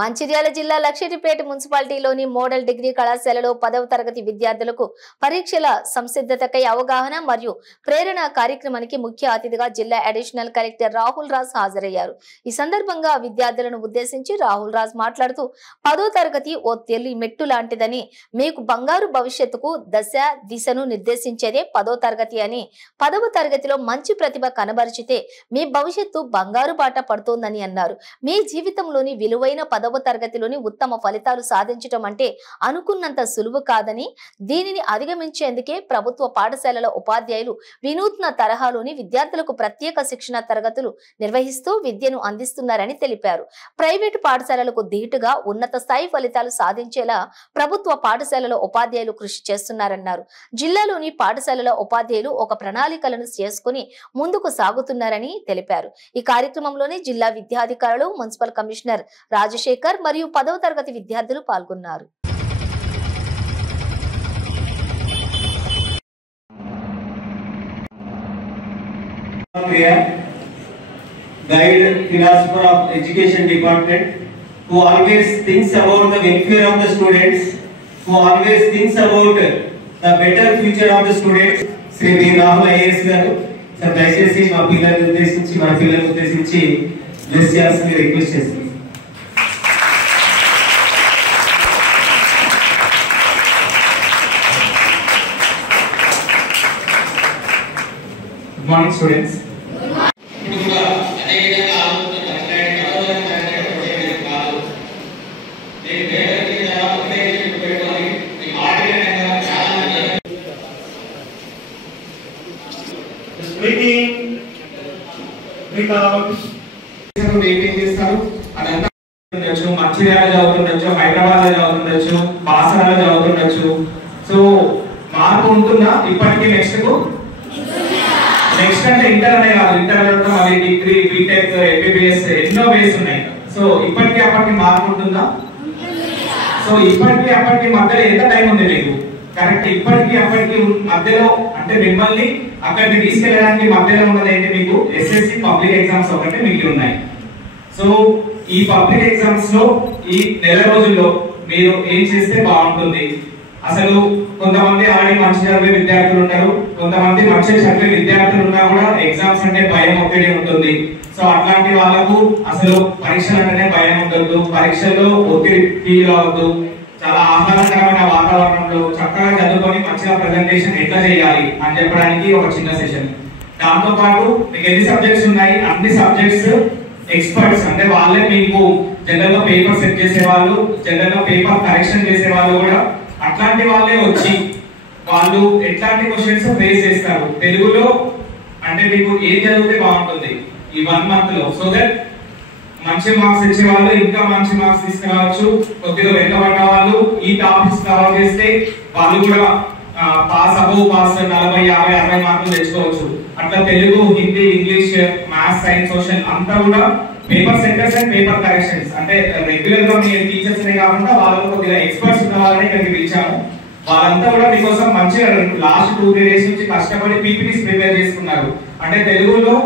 మంచిర్యాల జిల్లా Luxettipet మున్సిపాలిటీలోని model degree కళాశాలలో 10వ తరగతి విద్యార్థులకు పరీక్షల సంసిద్ధతకై అవగాహన మరియు ప్రేరణ కార్యక్రమానికి ముఖ్య అతిథిగా జిల్లా అడిషనల్ కలెక్టర్ రాహుల్ రాజ్ హాజరయ్యారు. ఈ సందర్భంగా విద్యార్థులను ఉద్దేశించి రాహుల్ రాజ్ మాట్లాడుతూ 10వ తరగతి ఓ తెలి మెట్టు లాంటిదని, మీకు బంగారు భవిష్యత్తుకు దిశను నిర్దేశించేదే 10వ తరగతి అని, 10వ తరగతిలో మంచి ప్రతిభ కనబరిచితే మీ భవిష్యత్తు బంగారు బాట పడుతోందని అన్నారు. మీ జీవితంలోని విలువైన 10వ తరగతిలోని ఉత్తమ ఫలితాలు సాధించడం అంటే అనుకున్నంత సులువు కాదని, దీనిని అధిగమించేందుకే ప్రభుత్వ పాఠశాలల ఉపాధ్యాయులు వినూత్న తరహాలోని విద్యార్థులకు ప్రత్యేక శిక్షణ తరగతులు నిర్వహిస్తూ విద్యను అందిస్తున్నారని తెలిపారు. ప్రైవేటు పాఠశాలలకు ధీటుగా ఉన్నత స్థాయి ఫలితాలు సాధించేలా ప్రభుత్వ పాఠశాలల ఉపాధ్యాయులు కృషి చేస్తున్నారన్నారు. జిల్లాలోని పాఠశాలల ఉపాధ్యాయులు ఒక ప్రణాళికలను చేసుకుని ముందుకు సాగుతున్నారని తెలిపారు. ఈ కార్యక్రమంలోని జిల్లా విద్యాధికారులు, మున్సిపల్ కమిషనర్ రాజశేఖర్ మరియు 10వ తరగతి విద్యార్థులు పాల్గొన్నారు. Guide philosopher of education department, who always thinks about the welfare of the students, who always thinks about the better future of the students. Sri V. Rahul IAS garu sir dayachesi ma pillalanu uddeshinchi bless cheyalsini request chestunna. Good morning students. Mancherial చదువుతుండొచ్చు, Hyderabad లో చదువుతుండొచ్చు, బాసరాలో చదువుతుండొచ్చు. So మార్పు ఉంటుందా ఇప్పటికీ? Next అంటే inter అనే కాదు, inter మళ్ళీ degree, BTech, MBBS ఎన్నో వేస్ ఉన్నాయి. సో ఇప్పటికీ అప్పటికి మార్పు ఉంటుందా? సో ఇప్పటికీ అప్పటికి మధ్యలో ఎంత టైం ఉంది మీకు? కరెక్ట్. ఇప్పటికీ అప్పటికి మధ్యలో అంటే మిమ్మల్ని అక్కడికి తీసుకెళ్ళడానికి మధ్యలో ఉన్నది ఏంటి? మీకు ఎస్ఎస్సి పబ్లిక్ ఎగ్జామ్స్ ఒకటి మీకు ఉన్నాయి. సో ఈ పబ్లిక్ ఎగ్జామ్స్ లో ఈ నెల రోజుల్లో మీరు ఏం చేస్తే బాగుంటుంది? అసలు కొంతమంది ఆల్రెడీ మంచి చదివే విద్యార్థులు ఉంటారు, కొంతమంది మంచి చదివే విద్యార్థులు ఉన్నా కూడా ఎగ్జామ్స్ అంటే భయం ఒక్కడే ఉంటుంది. సో అట్లాంటి వాళ్ళకు అసలు పరీక్షలు అంటేనే భయం ఉండదు, పరీక్షల్లో ఒత్తిడి ఫీల్ అవ్వద్దు, చాలా ఆహ్లాదకరమైన వాతావరణంలో చక్కగా చదువుకొని మంచిగా ప్రెజెంటేషన్ ఎట్లా చేయాలి అని చెప్పడానికి ఒక చిన్న సెషన్. దాంతో పాటు మీకు ఎన్ని సబ్జెక్ట్స్ ఉన్నాయి, అన్ని సబ్జెక్ట్స్ ఎక్స్పర్ట్స్ అంటే వాళ్ళే మీకు జనరల్ గా పేపర్ సెట్ చేసే వాళ్ళు, జనరల్ గా పేపర్ కరెక్షన్ చేసే వాళ్ళు కూడా అట్లాంటి వాళ్ళే వచ్చి వాళ్ళు ఎట్లాంటి క్వశ్చన్స్ ఫేస్ చేస్తారు తెలుగులో అంటే మీకు ఏం చదివితే బాగుంటుంది ఈ 1 month లో. సో దట్ మంచి మార్క్స్ ఇచ్చే వాళ్ళు ఇంకా మంచి మార్క్స్ తీసుకురావచ్చు, కొద్దిగా వెనుకబడ్డ వాళ్ళు ఈ టాపిక్స్ కవర్ చేస్తే వాళ్ళు కూడా పాస్ 40, 50, 60 మార్కులు తెచ్చుకోవచ్చు. అట్లా Telugu, Hindi, English, maths, science, social అంతా కూడా paper centres and paper corrections అంటే రెగ్యులర్ గా మీ టీచర్స్ కాకుండా వాళ్ళు కొద్దిగా ఎక్స్పర్ట్స్ ఉన్న వాళ్ళని ఇక్కడికి పిలిచాము. వాళ్ళంతా కూడా మీకోసం మంచిగా లాస్ట్ 2-3 days నుంచి కష్టపడి పీపీటీస్ ప్రిపేర్ చేసుకున్నారు. అంటే తెలుగులో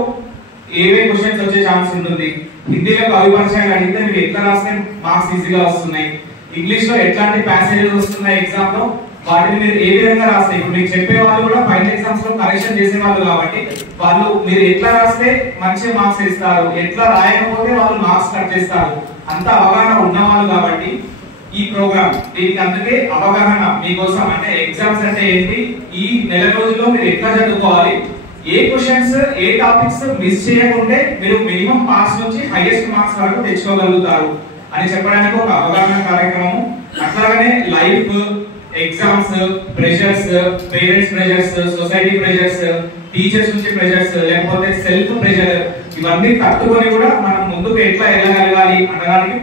ఏవే క్వశ్చన్స్ వచ్చే ఛాన్స్ ఉంటుంది, హిందీలో కవి పరిచయాలు అడిగితే మీరు ఎట్లా రాస్తే మార్క్స్ ఈజీగా వస్తున్నాయి, ఇంగ్లీష్ లో ఎట్లాంటి ప్యాసేజెస్ వస్తున్నాయి ఎగ్జామ్ లో వాటిని మీరు ఏ విధంగా రాస్తే, ఇప్పుడు మీకు చెప్పే వాళ్ళు కూడా ఫైనల్ ఎగ్జామ్స్ లో కరెక్షన్ చేసే వాళ్ళు కాబట్టి వాళ్ళు మీరు ఎట్లా రాస్తే మంచి మార్క్స్ ఇస్తారు, ఎట్లా రాయకపోతే వాళ్ళు మార్క్స్ కట్ చేస్తారు, అంత అవగాహన ఉన్నవాళ్ళు కాబట్టి ఈ ప్రోగ్రామ్ దీనికి అందుకే అవగాహన మీకోసం. అంటే ఎగ్జామ్స్ అంటే ఏంటి, ఈ నెల రోజుల్లో మీరు ఎట్లా చదువుకోవాలి, ఏ క్వశ్చన్స్ ఏ టాపిక్స్ మిస్ చేయకుంటే మీరు మినిమం పాస్ నుంచి హైయెస్ట్ మార్క్స్ వరకు తెచ్చుకోగలుగుతారు అని చెప్పడానికి ఒక అవగాహన కార్యక్రమం. అట్లాగనే life, exams, pressures, parents pressures, society pressures, teachers నుంచి ప్రెషర్స్, లేకపోతే సెల్ఫ్ ప్రెషర్, ఇవన్నీ తట్టుకొని కూడా మనం ముందుకు ఎట్లా వెళ్ళగలగాలి అనడానికి